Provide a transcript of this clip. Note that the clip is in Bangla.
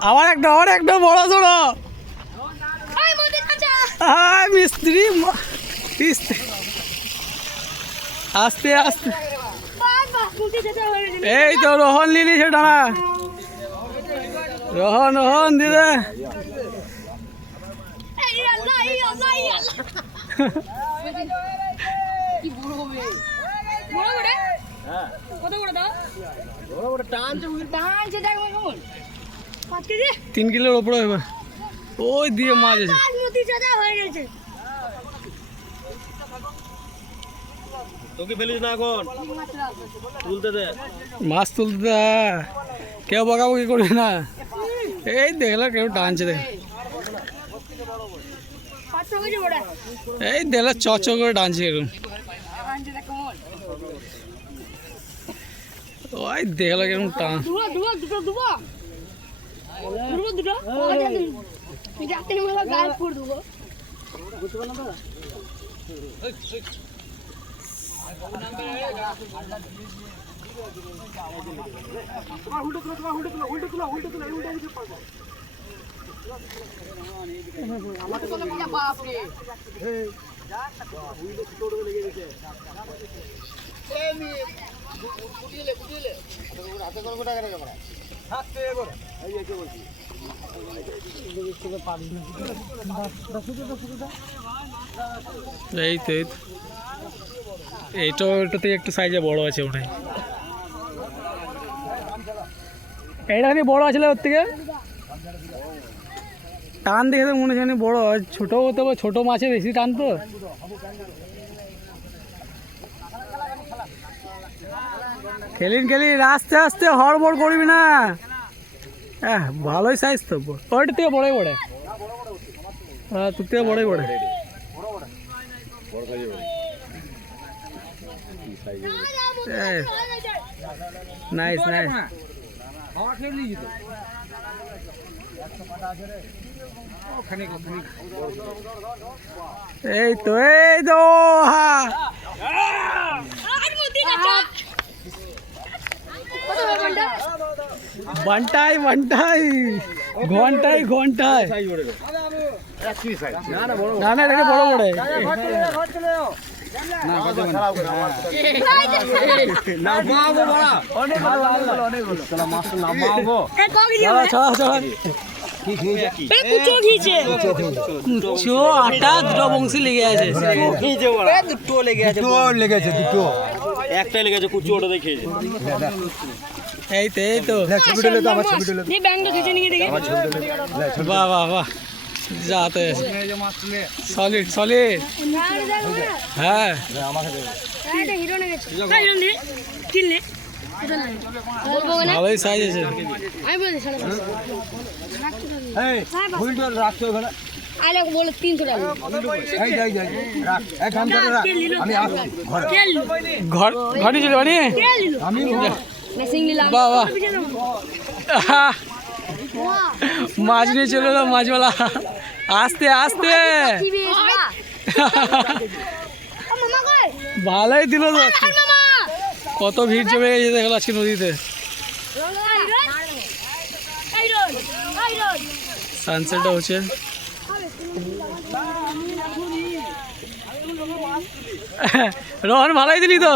আবার একটা বড় সড়ো মিস্ত্রি আস্তে আস্তে এই তো রোহন লিলি সেটা না রোহন দিদে তিন কিলোর ওপরে এবার ওই দিয়ে মাছ আছে তোকে ফেলিস না এখন তুলতে দে মাছ তুলতে দে কেউ বকাবকি করবে না এই দেখলে কেউ টানছে দেখ এই দেখলে চচ করে টানছে এরকম ওই দেখলে কেরকম টান এই তো এইটাতে একটু সাইজে বড় আছে ওটাই এইটাখানি বড় আছে ওর থেকে টান দেখে তো মনে হচ্ছে বড় ছোট হতে হবে ছোট মাছে বেশি টান তো খেলিন আস্তে আস্তে হড়বড় করবি না হ্যাঁ ভালোই সাইজ তো ওইটার থেকে বড়ই বড়ে হ্যাঁ তোর থেকে বড়ই বড়ে নাইস এই তো হ্যাঁ ঘন্টায় না এটা বড় বড় আটা দুটো বংশী লেগে আছে দুটো একটাই লেগেছে কুচু ওটা দেখিয়েছে এই তো বাহ যাতে সলিড হ্যাঁ ভালোই সাইজ আছে ঘরে চলে বাবা মাছ নিয়ে চলে এলো মাছওয়ালা আস্তে ভালোই দিল তো কত ভিড় জমে গেছে দেখো আজকে নদীতে সানসেটটা হচ্ছে রোহন ভালোই দিলি তো